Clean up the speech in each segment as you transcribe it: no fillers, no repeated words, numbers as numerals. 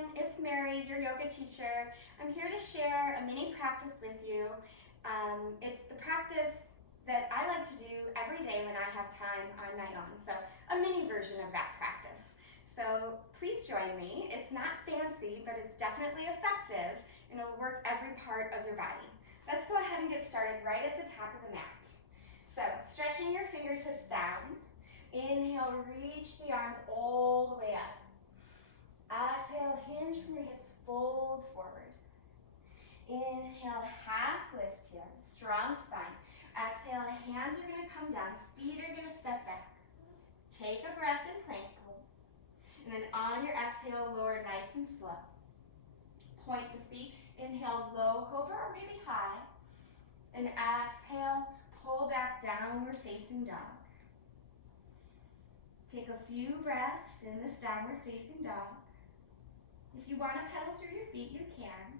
everyone, it's Mary, your yoga teacher. I'm here to share a mini practice with you. It's the practice that I like to do every day when I have time on my own, so a mini version of that practice. So please join me. It's not fancy, but it's definitely effective, and it'll work every part of your body. Let's go ahead and get started right at the top of the mat. So stretching your fingertips down. Inhale, reach the arms all the way up. Exhale, hinge from your hips, fold forward. Inhale, half lift here, strong spine. Exhale, hands are gonna come down, feet are gonna step back. Take a breath in plank pose. And then on your exhale, lower nice and slow. Point the feet, inhale, low cobra or maybe high. And exhale, pull back, downward facing dog. Take a few breaths in this downward facing dog. If you want to pedal through your feet, you can.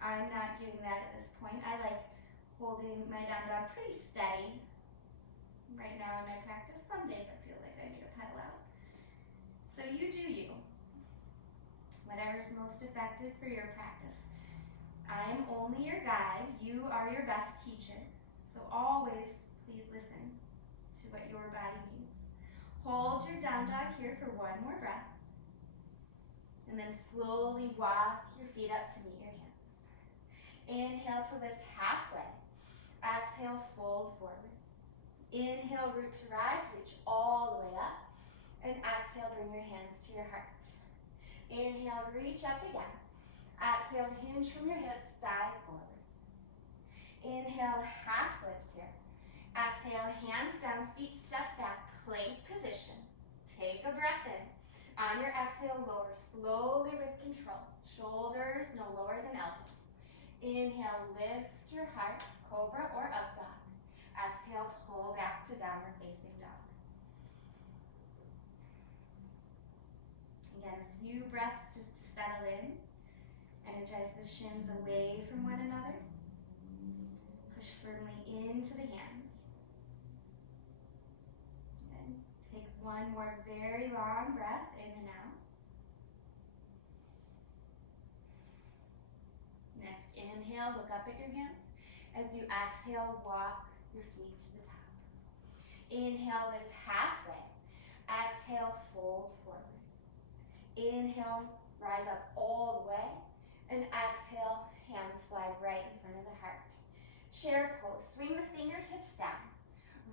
I'm not doing that at this point. I like holding my down dog pretty steady right now in my practice. Some days I feel like I need to pedal out. So you do you. Whatever's most effective for your practice. I am only your guide. You are your best teacher. So always please listen to what your body needs. Hold your down dog here for one more breath. And then slowly walk your feet up to meet your hands. Inhale to lift halfway. Exhale, fold forward. Inhale, root to rise, reach all the way up. And exhale, bring your hands to your heart. Inhale, reach up again. Exhale, hinge from your hips, dive forward. Inhale, half lift here. Exhale, hands down, feet step back, plank position. Take a breath in. On your exhale, lower slowly with control. Shoulders no lower than elbows. Inhale, lift your heart, cobra or up dog. Exhale, pull back to downward facing dog. Again, a few breaths just to settle in. Energize the shins away from one another. Push firmly into the hands. Good. Take one more very long breath in and out. Next, inhale, look up at your hands. As you exhale, walk your feet to the top. Inhale, lift halfway. Exhale, fold forward. Inhale, rise up all the way. And exhale, hands slide right in front of the heart. Chair pose, swing the fingertips down.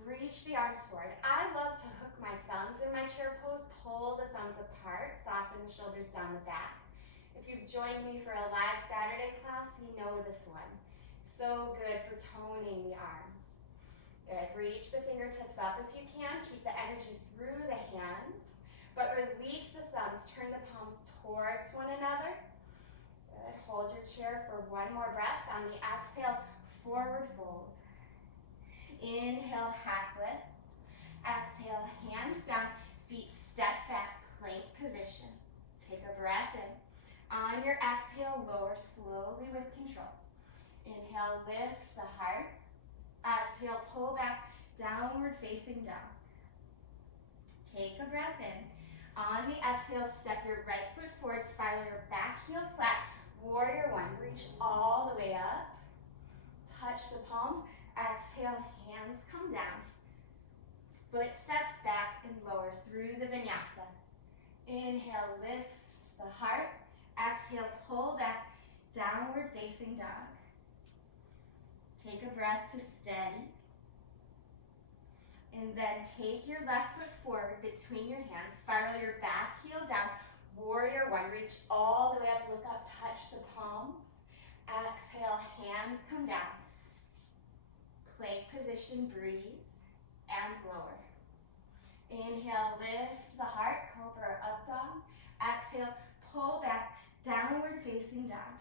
Reach the arms forward. I love to hook my thumbs in my chair pose, pull the thumbs apart, soften the shoulders down the back. If you've joined me for a live Saturday class, you know this one. So good for toning the arms. Good, reach the fingertips up if you can, keep the energy through the hands, but release the thumbs, turn the palms towards one another. Good, hold your chair for one more breath. On the exhale, forward fold. Inhale, half lift. Exhale, hands down, feet step back, plank position. Take a breath in. On your exhale, lower slowly with control. Inhale, lift the heart. Exhale, pull back, downward facing dog. Take a breath in. On the exhale, step your right foot forward, spiral your back heel flat. Warrior one, reach all the way up. Touch the palms. Exhale, hands come down. Foot steps back and lower through the vinyasa. Inhale, lift the heart. Exhale, pull back, downward facing dog. Take a breath to steady. And then take your left foot forward between your hands. Spiral your back heel down. Warrior one, reach all the way up, look up, touch the palms. Exhale, hands come down. Plank position, breathe, and lower. Inhale, lift the heart, cobra or up dog. Exhale, pull back, downward facing dog.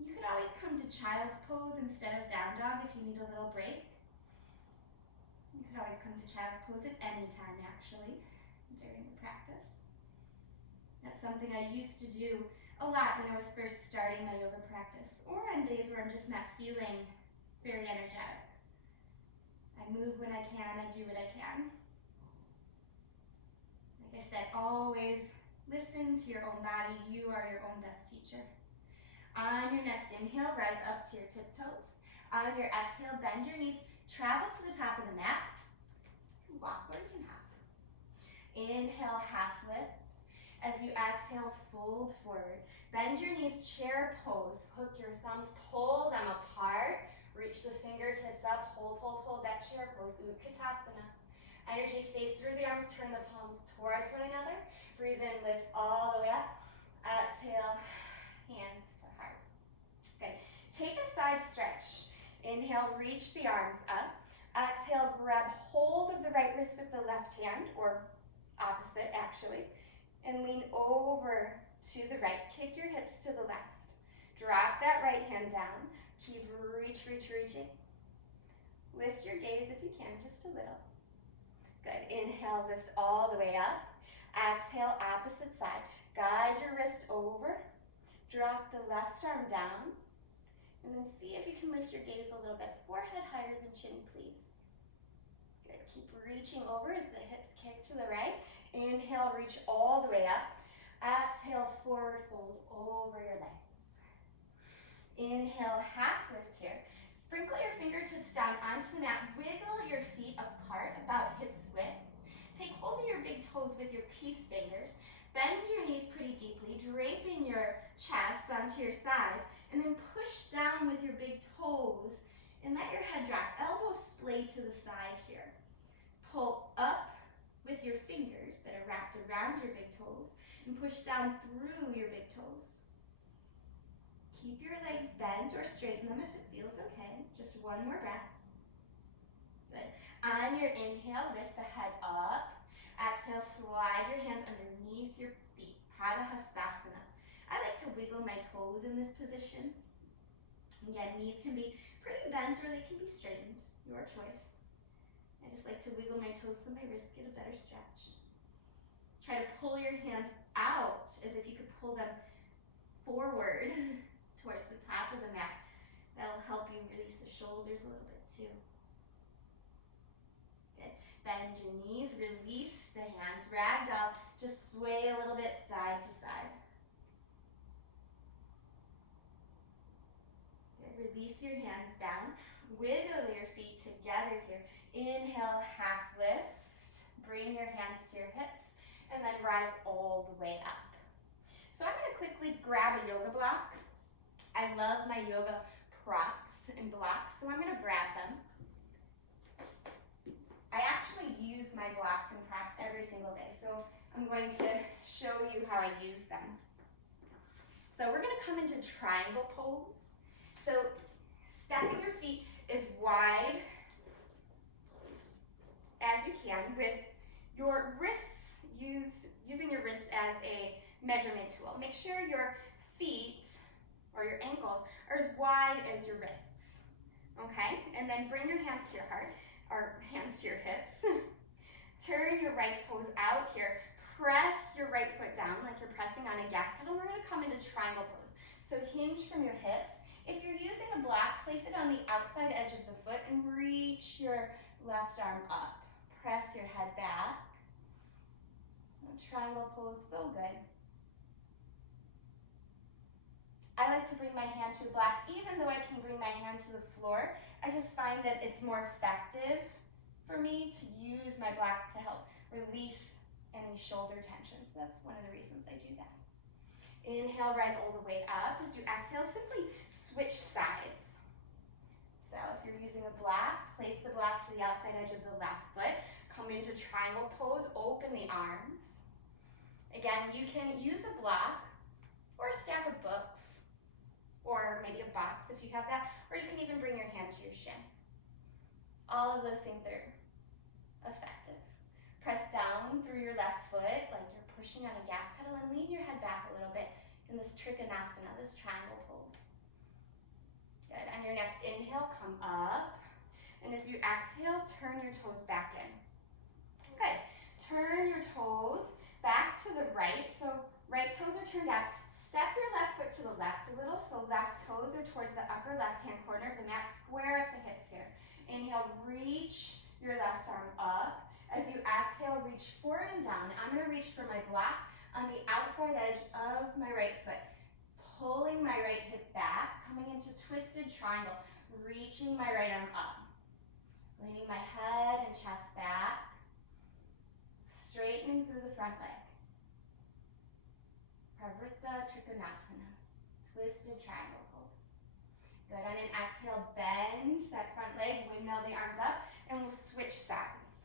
You could always come to child's pose instead of down dog if you need a little break. You could always come to child's pose at any time, actually, during the practice. That's something I used to do a lot when I was first starting my yoga practice, or on days where I'm just not feeling very energetic. I move when I can, I do what I can. I Like I said, always listen to your own body. You are your own best teacher. On your next inhale, rise up to your tiptoes. On your exhale, bend your knees, travel to the top of the mat. You can walk or you can hop. Inhale, half lift. As you exhale, fold forward. Bend your knees, chair pose. Hook your thumbs, pull them apart. Reach the fingertips up, hold that chair pose, Utkatasana. Energy stays through the arms, turn the palms towards one another. Breathe in, lift all the way up. Exhale, hands to heart. Good. Take a side stretch. Inhale, reach the arms up. Exhale, grab hold of the right wrist with the left hand, or opposite actually, and lean over to the right. Kick your hips to the left. Drop that right hand down. Keep reaching. Lift your gaze if you can, just a little. Good. Inhale, lift all the way up. Exhale, opposite side. Guide your wrist over. Drop the left arm down. And then see if you can lift your gaze a little bit. Forehead higher than chin, please. Good. Keep reaching over as the hips kick to the right. Inhale, reach all the way up. Exhale, forward fold over your legs. Inhale, half lift here. Sprinkle your fingertips down onto the mat. Wiggle your feet apart, about hips width. Take hold of your big toes with your peace fingers. Bend your knees pretty deeply, draping your chest onto your thighs, and then push down with your big toes and let your head drop. Elbows splay to the side here. Pull up with your fingers that are wrapped around your big toes and push down through your big toes. Keep your legs bent or straighten them if it feels okay. Just one more breath. Good. On your inhale, lift the head up. Exhale, slide your hands underneath your feet. Padahastasana. I like to wiggle my toes in this position. Again, knees can be pretty bent or they can be straightened. Your choice. I just like to wiggle my toes so my wrists get a better stretch. Try to pull your hands out as if you could pull them forward towards the top of the mat. That'll help you release the shoulders a little bit too. Good. Bend your knees, release the hands. Ragdoll, just sway a little bit side to side. Good. Release your hands down. Wiggle your feet together here. Inhale, half lift. Bring your hands to your hips and then rise all the way up. So I'm going to quickly grab a yoga block. I love my yoga props and blocks, so I'm going to grab them. I actually use my blocks and props every single day, so I'm going to show you how I use them. So we're going to come into triangle pose. So stepping your feet as wide as you can with your wrists, using your wrist as a measurement tool. Make sure your feet or your ankles are as wide as your wrists, okay? And then bring your hands to your heart, or hands to your hips. Turn your right toes out here. Press your right foot down like you're pressing on a gas pedal. We're gonna come into triangle pose. So hinge from your hips. If you're using a block, place it on the outside edge of the foot and reach your left arm up. Press your head back. Triangle pose, so good. I like to bring my hand to the block, even though I can bring my hand to the floor. I just find that it's more effective for me to use my block to help release any shoulder tensions. That's one of the reasons I do that. Inhale, rise all the way up. As you exhale, simply switch sides. So if you're using a block, place the block to the outside edge of the left foot. Come into triangle pose, open the arms. Again, you can use a block or a stack of books, or maybe a box if you have that, or you can even bring your hand to your shin. All of those things are effective. Press down through your left foot like you're pushing on a gas pedal and lean your head back a little bit in this Trikonasana, this triangle pose. Good. On your next inhale, come up. And as you exhale, turn your toes back in. Good. Turn your toes back to the right. So right toes are turned out. Step your left foot to the left a little. So left toes are towards the upper left-hand corner of the mat. Square up the hips here. Inhale, reach your left arm up. As you exhale, exhale, reach forward and down. I'm gonna reach for my block on the outside edge of my right foot. Pulling my right hip back, coming into twisted triangle, reaching my right arm up. Leaning my head and chest back, straightening through the front leg. Parivrtta Trikonasana, twisted triangle pose. Good, on an exhale, bend that front leg, windmill the arms up, and we'll switch sides.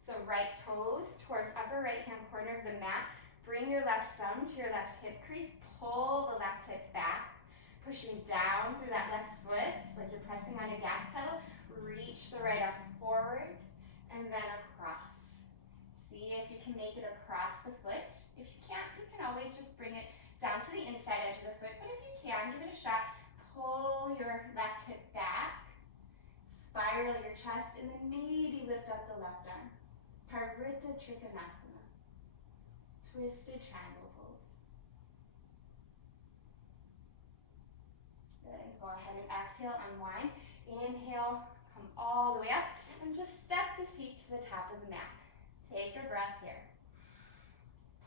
So right toes towards upper right hand corner of the mat. Bring your left thumb to your left hip crease, pull the left hip back, pushing down through that left foot, like you're pressing on a gas pedal. Reach the right arm forward and then across. See if you can make it across the foot. If you can't, you can always just bring it down to the inside edge of the foot, but if you can, give it a shot. Pull your left hip back, spiral your chest, and then maybe lift up the left arm. Parivrtta Trikonasana, twisted triangle pose. Good, go ahead and exhale, unwind. Inhale, come all the way up, and just step the feet to the top of the mat. Take your breath here.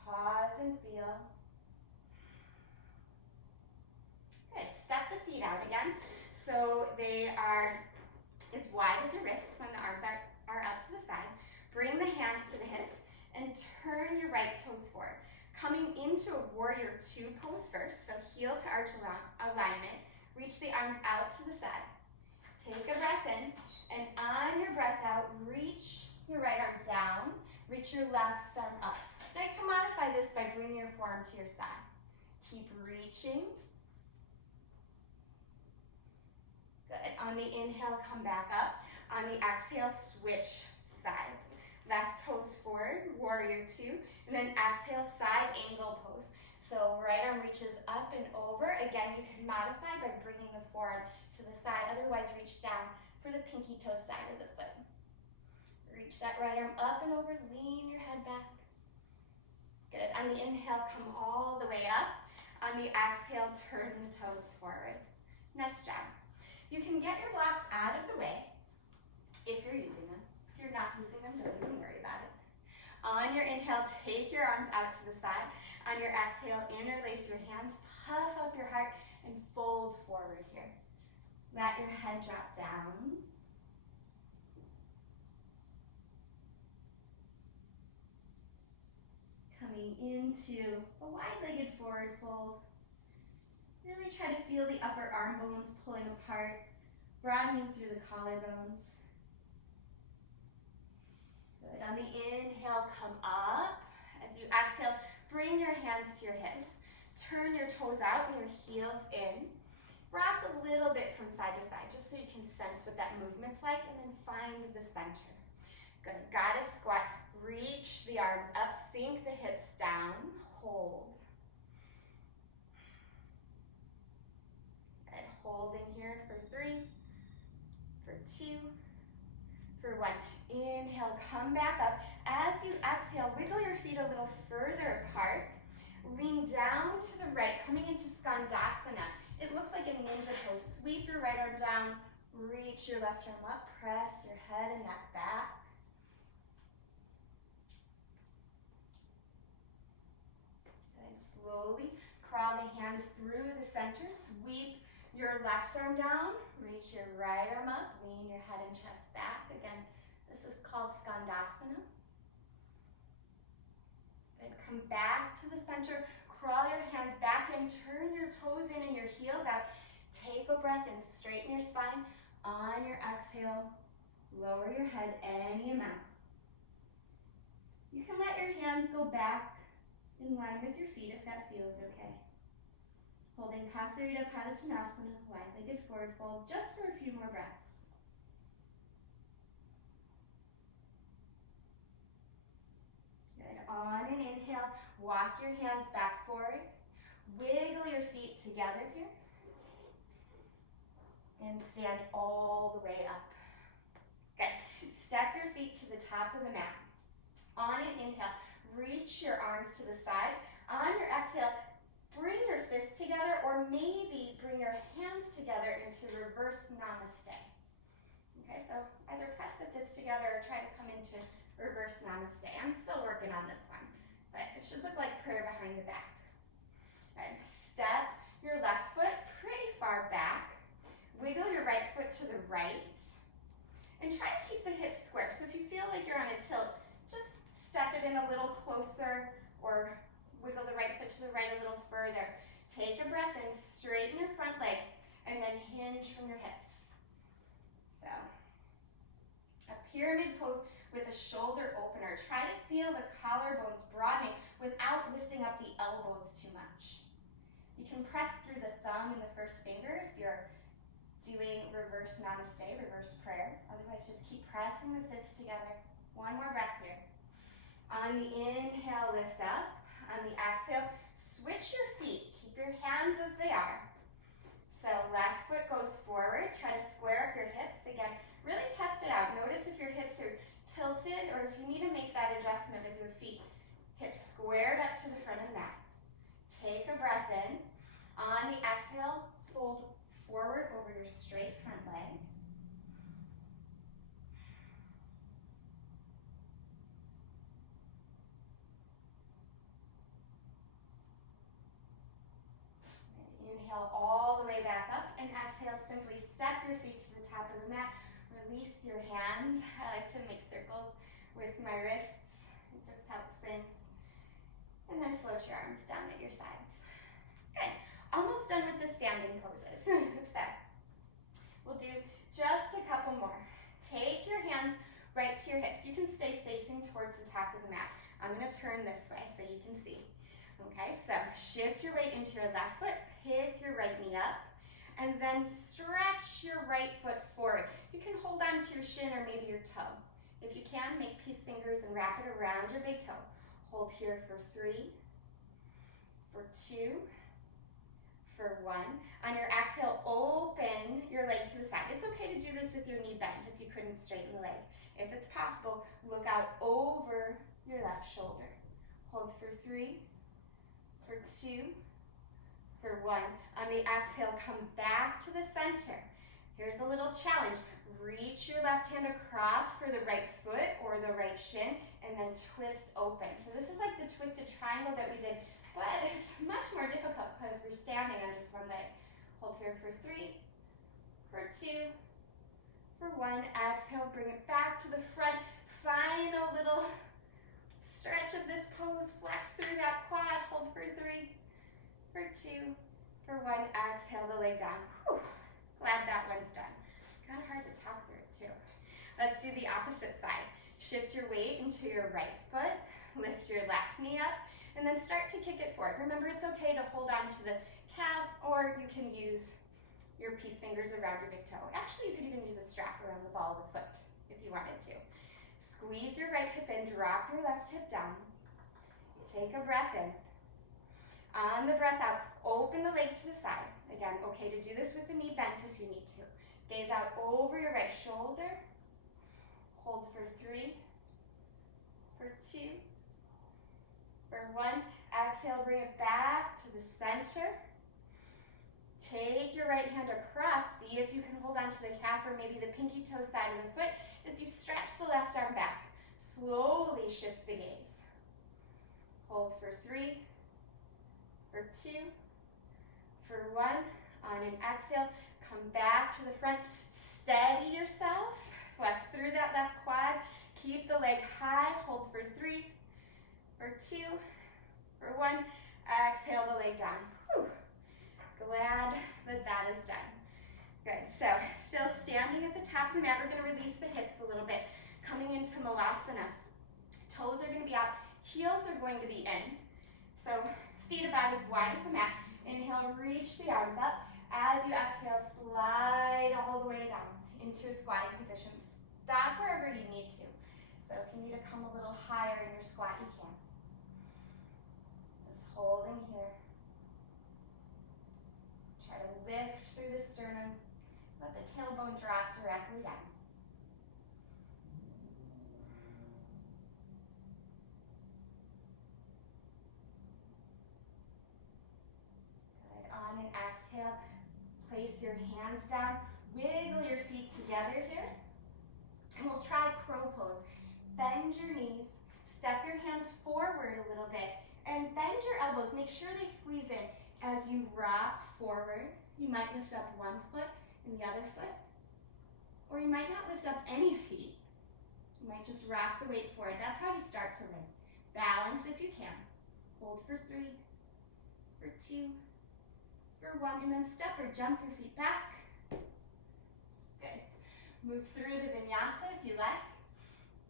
Pause and feel. Good, step the feet out again. So they are as wide as your wrists when the arms are out to the side. Bring the hands to the hips and turn your right toes forward. Coming into a warrior two pose first, so heel to arch alignment. Reach the arms out to the side. Take a breath in, and on your breath out, reach your right arm down, reach your left arm up. Now you can modify this by bringing your forearm to your thigh. Keep reaching. Good. On the inhale, come back up. On the exhale, switch sides. Left toes forward, warrior two, and then exhale, side angle pose. So right arm reaches up and over. Again, you can modify by bringing the forearm to the thigh. Otherwise, reach down for the pinky toe side of the foot. Reach that right arm up and over. Lean your head back. Good. On the inhale, come all the way up. On the exhale, turn the toes forward. Nice job. You can get your blocks out of the way if you're using them. If you're not using them, don't even worry about it. On your inhale, take your arms out to the side. On your exhale, interlace your hands, puff up your heart, and fold forward here. Let your head drop down. Coming into a wide-legged forward fold. Really try to feel the upper arm bones pulling apart, broadening through the collarbones. Good. On the inhale, come up. As you exhale, bring your hands to your hips. Turn your toes out and your heels in. Rock a little bit from side to side, just so you can sense what that movement's like, and then find the center. Good. Goddess squat. Reach the arms up, sink the hips down, hold. And hold in here for 3, for 2, for 1. Inhale, come back up. As you exhale, wiggle your feet a little further apart. Lean down to the right, coming into Skandasana. It looks like a ninja pose. Sweep your right arm down, reach your left arm up, press your head and neck back. And slowly crawl the hands through the center. Sweep your left arm down, reach your right arm up, lean your head and chest back. Again, this is called Skandasana. And come back to the center. Crawl your hands back and turn your toes in and your heels out. Take a breath and straighten your spine. On your exhale, lower your head any amount. You can let your hands go back in line with your feet if that feels okay. Holding Pasarita Padottanasana, wide-legged forward fold, just for a few more breaths. Good. On an inhale, walk your hands back forward. Wiggle your feet together here. And stand all the way up. Good. Step your feet to the top of the mat. On an inhale, reach your arms to the side. On your exhale, bring your fists together, or maybe bring your hands together into reverse namaste. Okay, so either press the fists together or try to come into reverse namaste. I'm still working on this one, but it should look like prayer behind the back. And step your left foot pretty far back. Wiggle your right foot to the right. And try to keep the hips square. So if you feel like you're on a tilt, just step it in a little closer or wiggle the right foot to the right a little further. Take a breath in, straighten your front leg, and then hinge from your hips. So, a pyramid pose with a shoulder opener. Try to feel the collarbones broadening without lifting up the elbows too much. You can press through the thumb and the first finger if you're doing reverse namaste, reverse prayer. Otherwise, just keep pressing the fists together. One more breath here. On the inhale, lift up. On the exhale, switch your feet. Keep your hands as they are. So left foot goes forward. Try to square up your hips. Again, really test it out. Notice if your hips are tilted or if you need to make that adjustment with your feet. Hips squared up to the front of the mat. Take a breath in. On the exhale, fold forward over your straight front leg. And inhale all the way back up, and exhale, simply step your feet to the top of the mat. Release your hands. I like to make circles with my wrists. It just helps things. And then float your arms down at your sides. Good. Almost done with the standing poses. So, we'll do just a couple more. Take your hands right to your hips. You can stay facing towards the top of the mat. I'm going to turn this way so you can see. Okay, so shift your weight into your left foot, pick your right knee up, and then stretch your right foot forward. You can hold on to your shin or maybe your toe. If you can, make peace fingers and wrap it around your big toe. Hold here for 3, for 2, for 1. On your exhale, open your leg to the side. It's okay to do this with your knee bent if you couldn't straighten the leg. If it's possible, look out over your left shoulder. Hold for 3, for 2, for 1. On the exhale, come back to the center. Here's a little challenge. Reach your left hand across for the right foot or the right shin, and then twist open. So this is like the twisted triangle that we did, but it's much more difficult because we're standing on just one leg. Hold here for 3, for 2, for 1. Exhale, bring it back to the front. Final little stretch of this pose. Flex through that quad. Hold for 3, for 2, for 1. Exhale the leg down. Whew. Glad that one's done. Kind of hard to talk through it too. Let's do the opposite side. Shift your weight into your right foot. Lift your left knee up. And then start to kick it forward. Remember, it's okay to hold on to the calf, or you can use your peace fingers around your big toe. Actually, you could even use a strap around the ball of the foot if you wanted to. Squeeze your right hip in, drop your left hip down. Take a breath in. On the breath out, open the leg to the side. Again, okay to do this with the knee bent if you need to. Gaze out over your right shoulder. Hold for 3, for 2, for 1. Exhale, bring it back to the center. Take your right hand across. See if you can hold on to the calf or maybe the pinky toe side of the foot as you stretch the left arm back. Slowly shift the gaze. Hold for 3, for 2, for 1. On an exhale, come back to the front. Steady yourself. Flex through that left quad. Keep the leg high. Hold for 3, for 2, for 1. Exhale the leg down. Whew. Glad that that is done. Good, so still standing at the top of the mat. We're going to release the hips a little bit. Coming into Malasana. Toes are going to be out. Heels are going to be in. So feet about as wide as the mat. Inhale, reach the arms up. As you exhale, slide all the way down into a squatting position. Stop wherever you need to. So if you need to come a little higher in your squat, you can. Just holding here. Try to lift through the sternum. Let the tailbone drop directly down. Good. On an exhale, place your hands down. Wiggle your feet together here. And we'll try crow pose. Bend your knees. Step your hands forward a little bit and bend your elbows. Make sure they squeeze in. As you rock forward, you might lift up one foot and the other foot, or you might not lift up any feet. You might just rock the weight forward. That's how you start to learn. Balance if you can. Hold for 3, for 2, for 1, and then step or jump your feet back. Good. Move through the vinyasa if you like.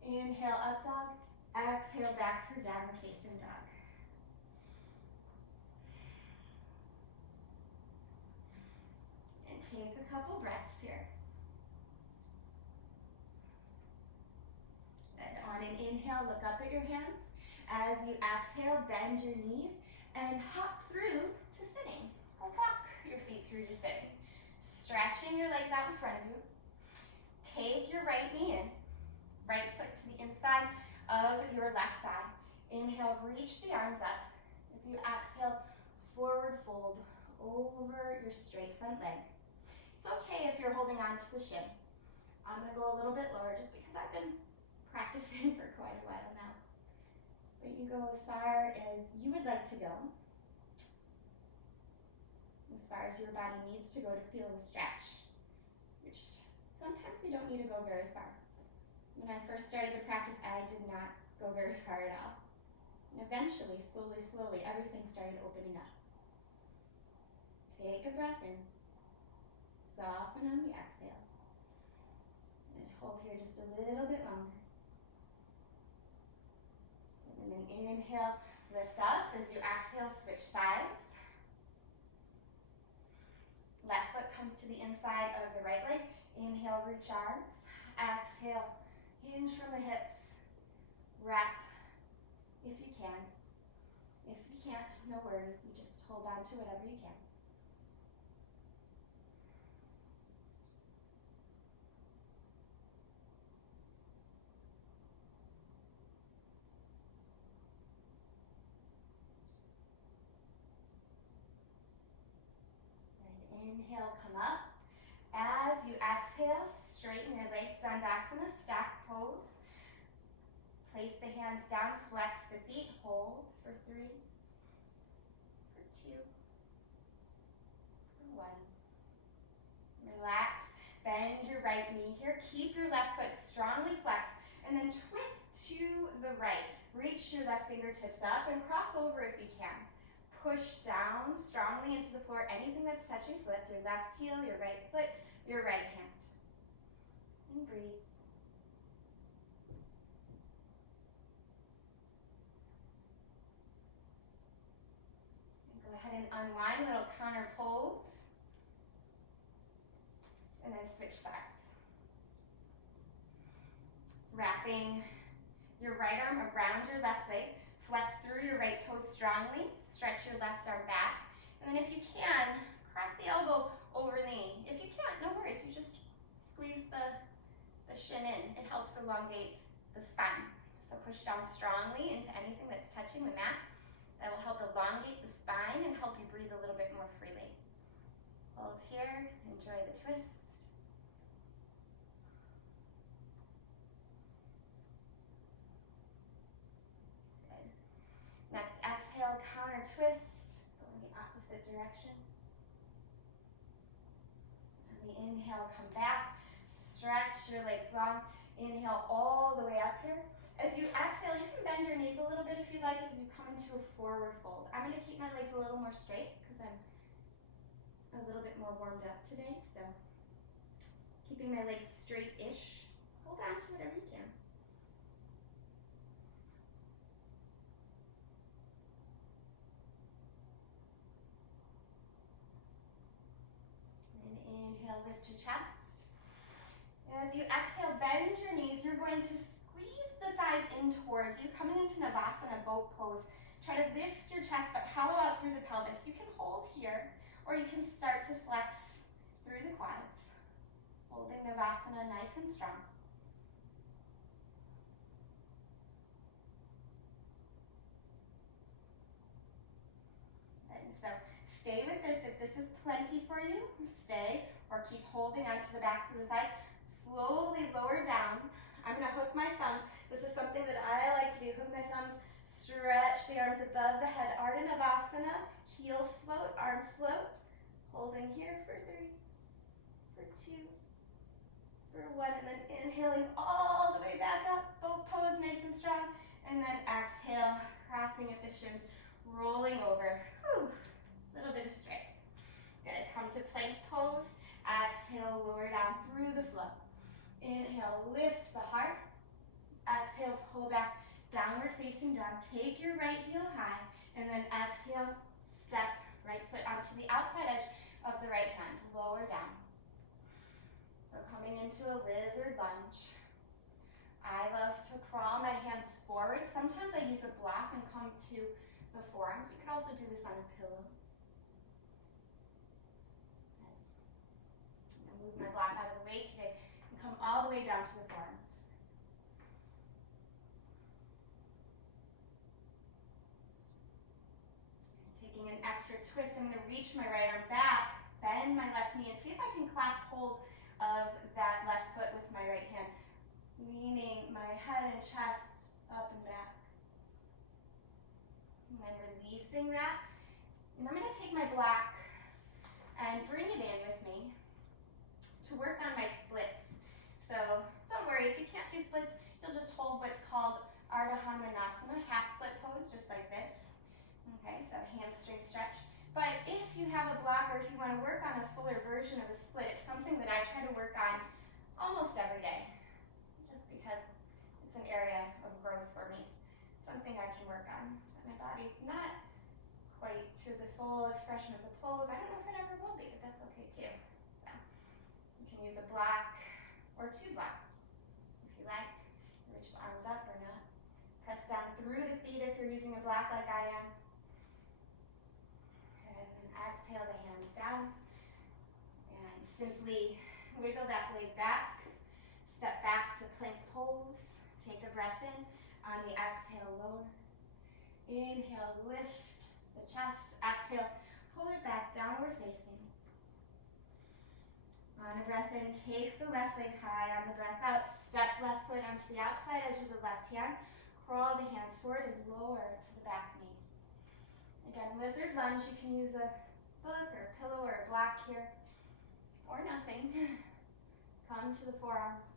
Inhale, up dog. Exhale, back for downward facing dog. And take a couple breaths here. And on an inhale, look up at your hands. As you exhale, bend your knees and hop through to sitting. Or walk your feet through to sitting. Stretching your legs out in front of you. Take your right knee in. Right foot to the inside of your left thigh. Inhale, reach the arms up. As you exhale, forward fold over your straight front leg. It's okay if you're holding on to the shin. I'm gonna go a little bit lower just because I've been practicing for quite a while now. But you go as far as you would like to go. As far as your body needs to go to feel the stretch. Which sometimes you don't need to go very far. When I first started the practice, I did not go very far at all. And eventually, slowly, everything started opening up. Take a breath in. Soften on the exhale. And hold here just a little bit longer. And then inhale, lift up. As you exhale, switch sides. Left foot comes to the inside of the right leg. Inhale, reach arms. Exhale, hinge from the hips. Wrap if you can. If you can't, no worries. You just hold on to whatever you can. Inhale, come up. As you exhale, straighten your legs, Dandasana, staff pose. Place the hands down, flex the feet, hold for 3, for 2, for 1. Relax, bend your right knee here. Keep your left foot strongly flexed, and then twist to the right. Reach your left fingertips up and cross over if you can. Push down strongly into the floor, anything that's touching, so that's your left heel, your right foot, your right hand. And breathe. And go ahead and unwind, little counter pose. And then switch sides. Wrapping your right arm around your left leg. Flex through your right toes strongly. Stretch your left arm back. And then if you can, cross the elbow over the knee. If you can't, no worries. You just squeeze the shin in. It helps elongate the spine. So push down strongly into anything that's touching the mat. That will help elongate the spine and help you breathe a little bit more freely. Hold here. Enjoy the twist. Next, exhale, counter twist, go in the opposite direction. On the inhale, come back, stretch your legs long. Inhale all the way up here. As you exhale, you can bend your knees a little bit if you like as you come into a forward fold. I'm going to keep my legs a little more straight because I'm a little bit more warmed up today. So keeping my legs straight-ish. Hold on to whatever you can. Inhale, lift your chest. As you exhale, bend your knees. You're going to squeeze the thighs in towards you, coming into Navasana, boat pose. Try to lift your chest, but hollow out through the pelvis. You can hold here, or you can start to flex through the quads. Holding Navasana nice and strong. And so stay with this. If this is plenty for you, stay, or keep holding onto the backs of the thighs. Slowly lower down. I'm going to hook my thumbs. This is something my thumbs, stretch the arms above the head, Ardha Navasana, heels float, arms float. Holding here for 3, for 2, for 1, and then inhaling all the way back up, boat pose nice and strong, and then exhale, crossing at the shins, rolling over. Whew, little bit of strength. Good, come to plank pose, exhale, lower down through the flow. Inhale, lift the heart, exhale, pull back, downward facing dog, take your right heel high, and then exhale, step right foot onto the outside edge of the right hand, lower down. We're coming into a lizard lunge. I love to crawl my hands forward. Sometimes I use a block and come to the forearms. You could also do this on a pillow. I'm going to move my block out of the way today and come all the way down to the forearms. Taking an extra twist, I'm going to reach my right arm back, bend my left knee, and see if I can clasp hold of that left foot with my right hand, leaning my head and chest up and back. And then releasing that. And I'm going to take my block and bring it in with me to work on my splits. So don't worry, if you can't do splits, you'll just hold what's called Ardha Hanumanasana, half split pose, just like this. Okay, so hamstring stretch. But if you have a block or if you want to work on a fuller version of a split, it's something that I try to work on almost every day, just because it's an area of growth for me. Something I can work on. But my body's not quite to the full expression of the pose. I don't know if it ever will be, but that's okay too. So you can use a block or 2 blocks if you like. Reach the arms up or not. Press down through the feet if you're using a block like I am. Exhale the hands down and simply wiggle that leg back, step back to plank pose, take a breath in, on the exhale lower, inhale lift the chest, exhale pull it back, downward facing. On a breath in, take the left leg high, on the breath out, step left foot onto the outside edge of the left hand, crawl the hands forward and lower to the back knee. Again, lizard lunge, you can use a book or a pillow or a block here, or nothing. Come to the forearms.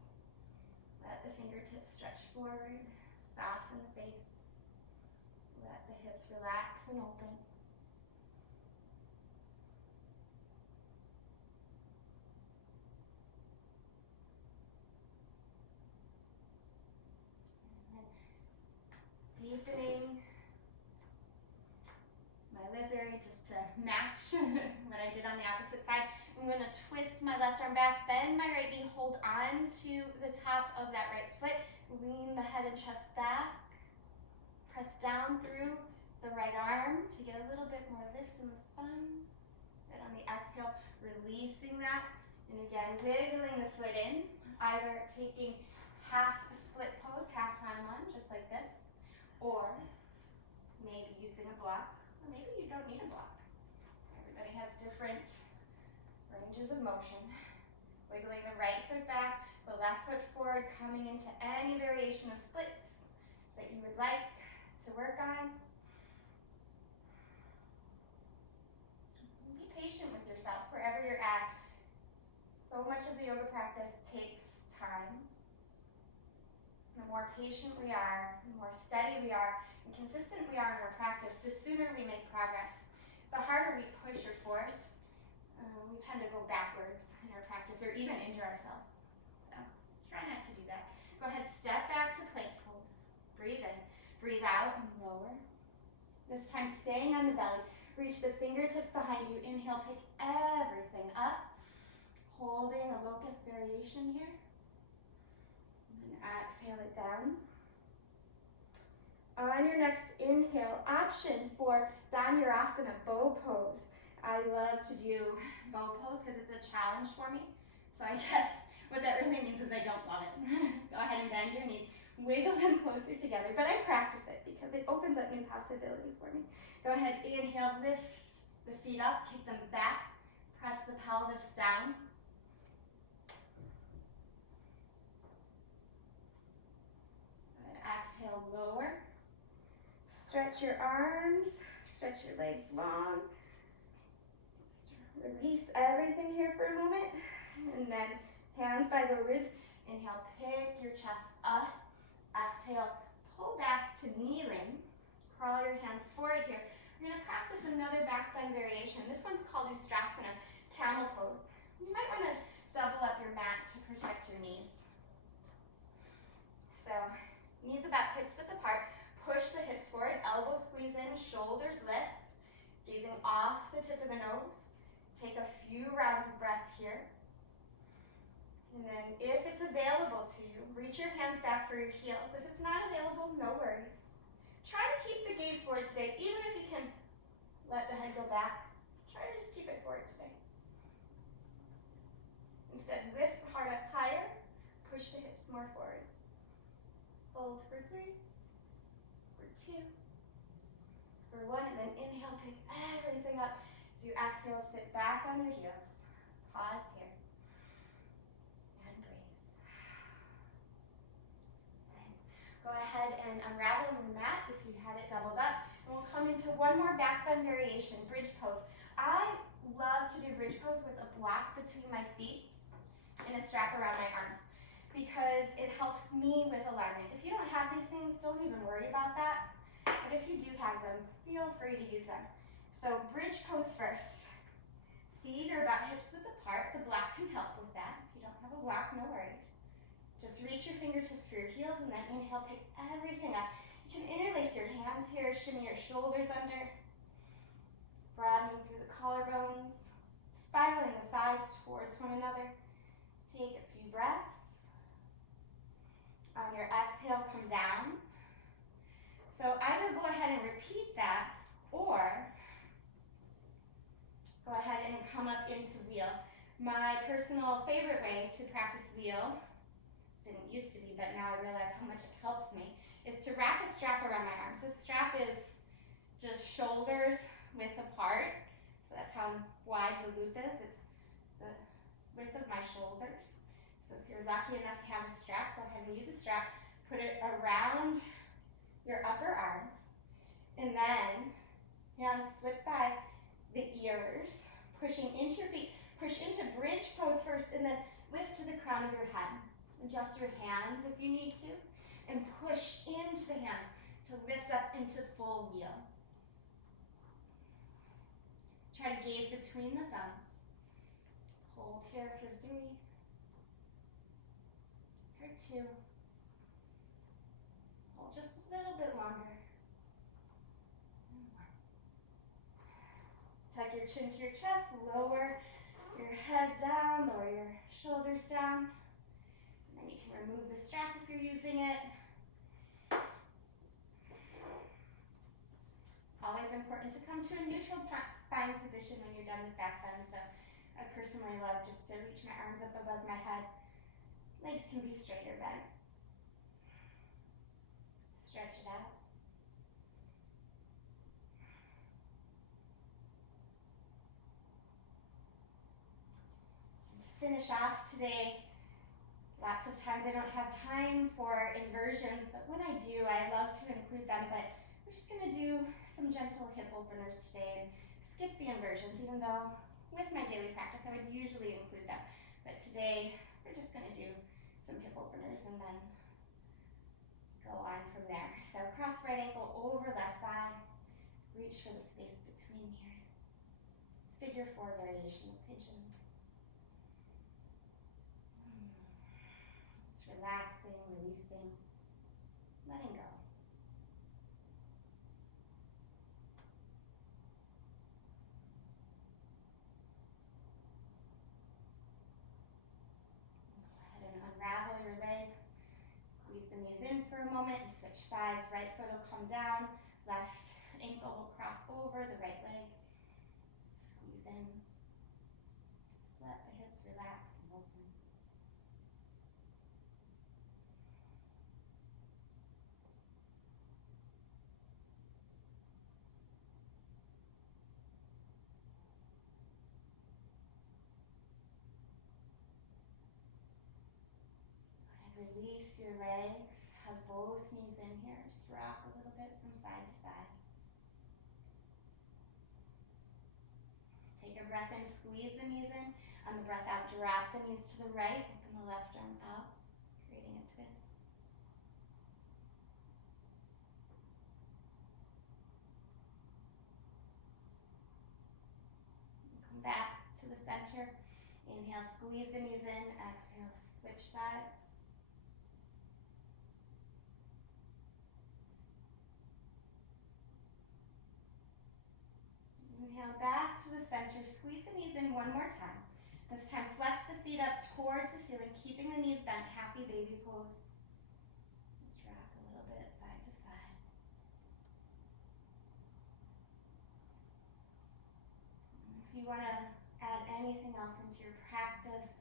Let the fingertips stretch forward, soften the face. Let the hips relax and open. And then deepening my lizard just to match what I did on the opposite side. I'm going to twist my left arm back, bend my right knee, hold on to the top of that right foot, lean the head and chest back, press down through the right arm to get a little bit more lift in the spine. Then on the exhale, releasing that, and again, wiggling the foot in, either taking half a split pose, half Hanuman, just like this, or maybe using a block. Or maybe you don't need a block. Everybody has different ranges of motion. Wiggling the right foot back, the left foot forward, coming into any variation of splits that you would like to work on. Be patient with yourself wherever you're at. So much of the yoga practice takes time. The more patient we are, the more steady we are, and consistent we are in our practice, the sooner we make progress. The harder we push or force, we tend to go backwards in our practice or even injure ourselves. So try not to do that. Go ahead, step back to plank pose. Breathe in, breathe out and lower. This time staying on the belly. Reach the fingertips behind you. Inhale, pick everything up. Holding a locust variation here. And then exhale it down. On your next inhale, option for Dhanurasana, bow pose. I love to do bow pose because it's a challenge for me. So I guess what that really means is I don't love it. Go ahead and bend your knees. Wiggle them closer together. But I practice it because it opens up new possibility for me. Go ahead, inhale, lift the feet up, kick them back. Press the pelvis down. Good. Exhale, lower. Stretch your arms, stretch your legs long. Release everything here for a moment. And then hands by the ribs. Inhale, pick your chest up. Exhale, pull back to kneeling. Crawl your hands forward here. We're going to practice another back bend variation. This one's called Ustrasana, camel pose. You might want to double up your mat to protect your knees. So, knees about hips width apart. Push the hips forward, elbows squeeze in, shoulders lift. Gazing off the tip of the nose. Take a few rounds of breath here. And then if it's available to you, reach your hands back for your heels. If it's not available, no worries. Try to keep the gaze forward today, even if you can let the head go back. Try to just keep it forward today. Instead, lift the heart up higher, push the hips more forward. Hold for 3, for 2, for 1, and then inhale, pick everything up. As you exhale, sit back on your heels. Pause here. And breathe. And go ahead and unravel the mat if you had it doubled up. And we'll come into one more back bend variation, bridge pose. I love to do bridge pose with a block between my feet and a strap around my arms because it helps me with alignment. If you don't have these things, don't even worry about that. But if you do have them, feel free to use them. So bridge pose first. Feet are about hips width apart. The block can help with that. If you don't have a block, no worries. Just reach your fingertips for your heels and then inhale, pick everything up. You can interlace your hands here, shimmy your shoulders under. Broadening through the collarbones. Spiraling the thighs towards one another. Take a few breaths. On your exhale, come down. So either go ahead and repeat that or go ahead and come up into wheel. My personal favorite way to practice wheel, didn't used to be, but now I realize how much it helps me, is to wrap a strap around my arms. This strap is just shoulders width apart. So that's how wide the loop is. It's the width of my shoulders. So if you're lucky enough to have a strap, go ahead and use a strap. Put it around your upper arms. And then hands flip by the ears, pushing into your feet. Push into bridge pose first and then lift to the crown of your head. Adjust your hands if you need to. And push into the hands to lift up into full wheel. Try to gaze between the thumbs. Hold here for 3, for 2. Hold just a little bit longer. Tuck your chin to your chest, lower your head down, lower your shoulders down. And then you can remove the strap if you're using it. Always important to come to a neutral spine position when you're done with back bend. So I personally love just to reach my arms up above my head. Legs can be straight or bent. Stretch it out. And to finish off today, lots of times I don't have time for inversions, but when I do, I love to include them. But we're just going to do some gentle hip openers today and skip the inversions, even though with my daily practice I would usually include them. But today we're just going to do some hip openers and then go on from there. So cross right ankle over left thigh. Reach for the space between here. Figure 4 variation of pigeon. Just relaxing, releasing, letting go. Unravel your legs, squeeze the knees in for a moment, switch sides, right foot will come down, left ankle will cross over the right leg, squeeze in, just let the hips relax and open. Release your legs, have both knees in here, just rock a little bit from side to side. Your breath in, squeeze the knees in. On the breath out, drop the knees to the right, open the left arm out, creating a twist. Come back to the center. Inhale, squeeze the knees in. Exhale, switch sides. Inhale, back to the center. Squeeze the knees in one more time. This time, flex the feet up towards the ceiling, keeping the knees bent. Happy baby pose. Let's rock a little bit side to side. If you want to add anything else into your practice,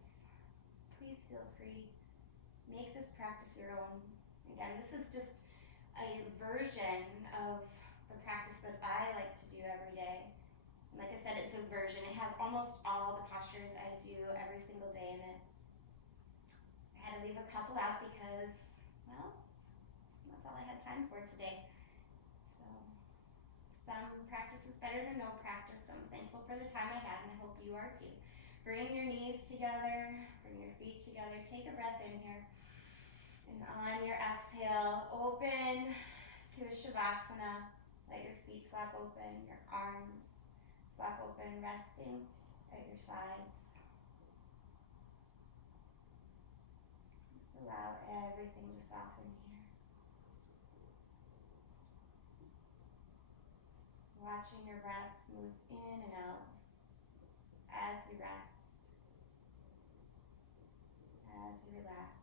please feel free. Make this practice your own. Again, this is just a version of the practice that I like to do every day. And like I said, it's a version. It has almost all the postures I do every single day in it. I had to leave a couple out because, well, that's all I had time for today. So some practice is better than no practice. So I'm thankful for the time I had, and I hope you are too. Bring your knees together, bring your feet together. Take a breath in here. And on your exhale, open to a Shavasana. Let your feet flap open, your arms flap open, resting at your sides. Just allow everything to soften here. Watching your breath move in and out as you rest, as you relax.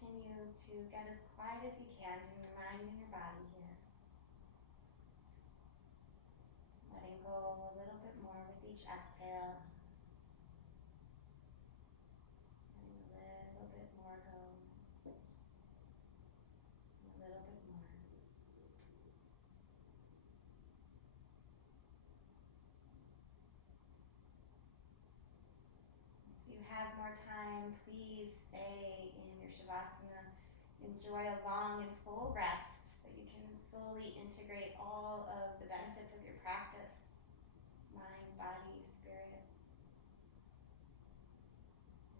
Continue to get as quiet as you can in your mind and your body here. Letting go a little bit more with each exhale. Letting a little bit more go. A little bit more. If you have more time, please stay in your Shavasana. Enjoy a long and full rest so you can fully integrate all of the benefits of your practice. Mind, body, spirit.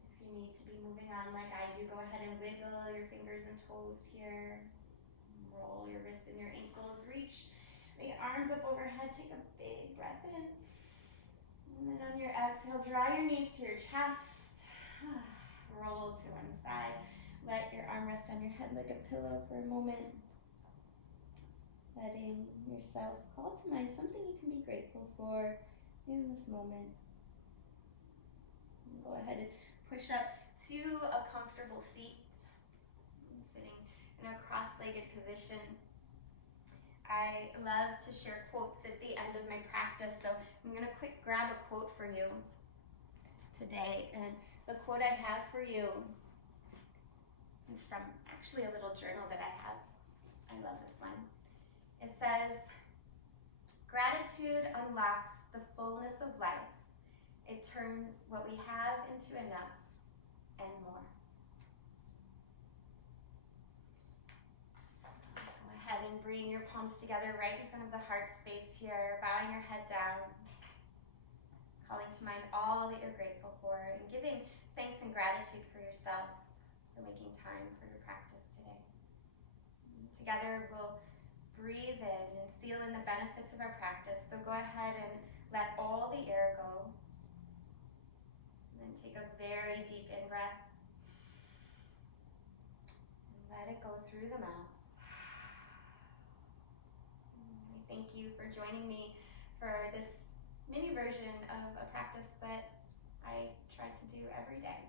If you need to be moving on like I do, go ahead and wiggle your fingers and toes here. Roll your wrists and your ankles. Reach the arms up overhead. Take a big breath in. And then on your exhale, draw your knees to your chest. Roll to one side. Let your arm rest on your head like a pillow for a moment. Letting yourself call to mind something you can be grateful for in this moment. And go ahead and push up to a comfortable seat. I'm sitting in a cross-legged position. I love to share quotes at the end of my practice, so I'm going to quick grab a quote for you today. And the quote I have for you is from actually a little journal that I have. I love this one. It says, "Gratitude unlocks the fullness of life. It turns what we have into enough and more." Go ahead and bring your palms together right in front of the heart space here, bowing your head down, calling to mind all that you're grateful for, and giving thanks and gratitude for yourself for making time for your practice today. Together we'll breathe in and seal in the benefits of our practice. So go ahead and let all the air go. And then take a very deep in-breath. And let it go through the mouth. I thank you for joining me for this mini version of a practice that I try to do every day.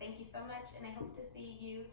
Thank you so much, and I hope to see you